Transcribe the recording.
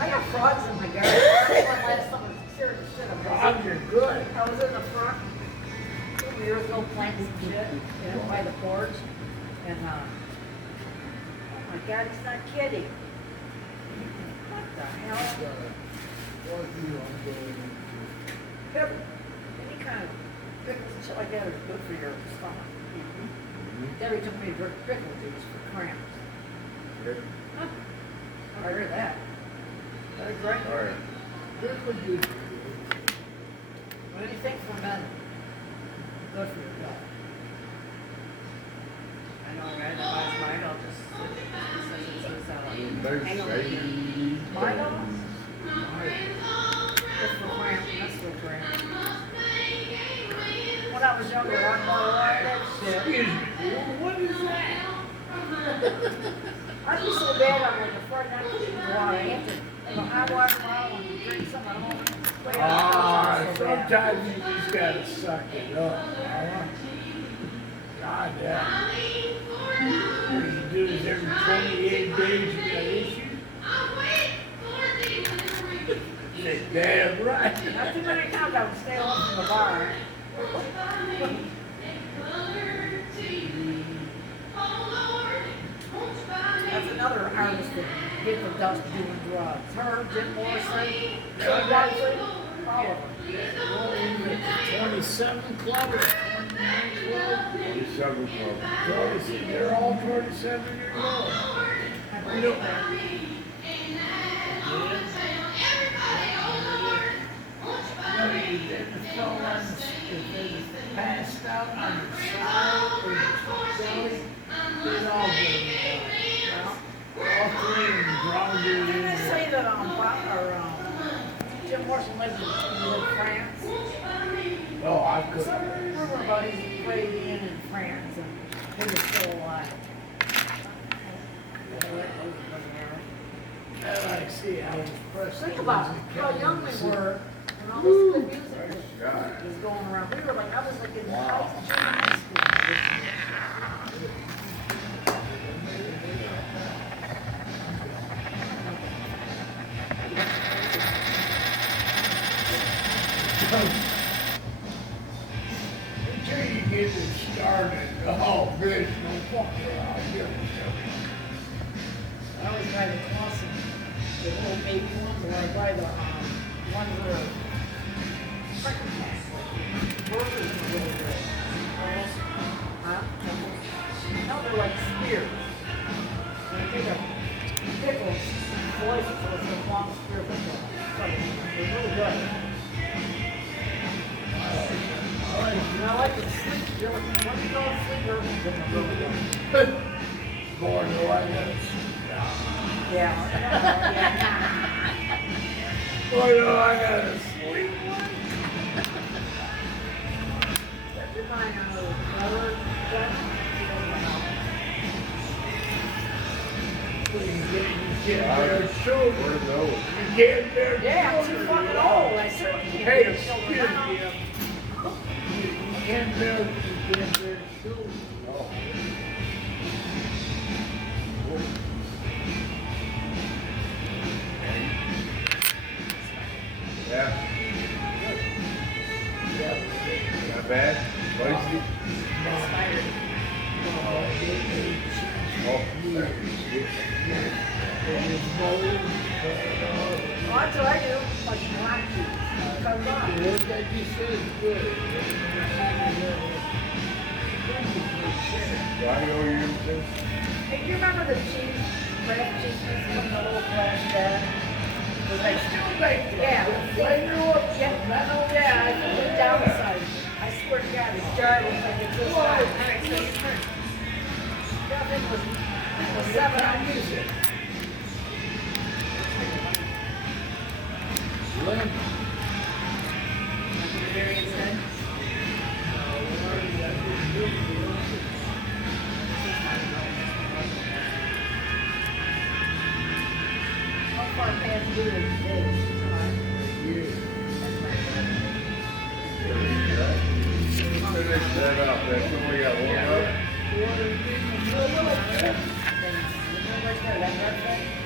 I got frogs in my garden. Last summer, serious shit. Frogs are good. I was in the front 2 years ago planting some shit, you know, by the porch. And, oh my God, he's not kidding. What the hell? Pepper. Any kind of pickles and shit like that are good for your stomach. Debbie took me to drink pickle juice for cramps. Huh. I heard that. That's great. All right. Pickle juice. What do you think for men? Good for your gut. I know, right? Last night I'll just Milo? Just for cramp. That's for cramp. When I was younger, I bought a lot of that shit. Excuse me. What is that? I'd be so bad I'm like a friend not to drink water. I have to have a hot water bottle and drink some at home. Sometimes you just gotta suck it up. God, yeah. What you do is every 28 days you got issues. Say, damn right. Not too many times I would stay home from the bar. That's another artist that get the dust doing drugs. Her, Jim Morrison, Joe Dudley, all of them. 27 clubs, 29 clubs. 27 clubs. They're all 27 years old. I believe that. Then the fellas, if they passed out on the side or the belly, they'd all get them. All three of them drowned in Didn't they there. say that Jim Morrison lives in France? No, I Some couldn't. rumor about he's played in France and he was still alive. And I see how it's pressed. Think about how young we were when all this good music was going around. We were like, I was like in high school. Until you get it started, oh, bitch, no fucking around here. I always buy the Clausen, the little baby ones, or I buy the ones that are cracker packs. Burgers are really good. Huh? No, they're like spears. And I take a pickle, slice it so it's a long spear pickle. They're really good. And I like the sleek jerky. What do you call sleek jerky? They're really good. More than I got. Yeah. Boy, no, I got a sweet one. That's your mind on the rubber gun. You can't bear children. Where to go? You can't bear Yeah, I'm too children. fucking old. I certainly can't Hey, bear excuse children now. me. You can't bear children. Oh. Yeah. Yeah. Not bad. Spicy. Expired. Oh. Well, that's what I do. Like black tea. Comes on. What that you said is good. Do I know you? Hey, do you remember the cheese, Kraft cheese from the little glass bag? It was like, Still make it. yeah, Flavor up. yeah, I put it downside. I swear to God, this jar looks like it's this high. And it says, that thing was 7 ounces. Lemon. Very good. How far past due is this? Finish that up. That's only got one up. Then, you know what's there, that red thing?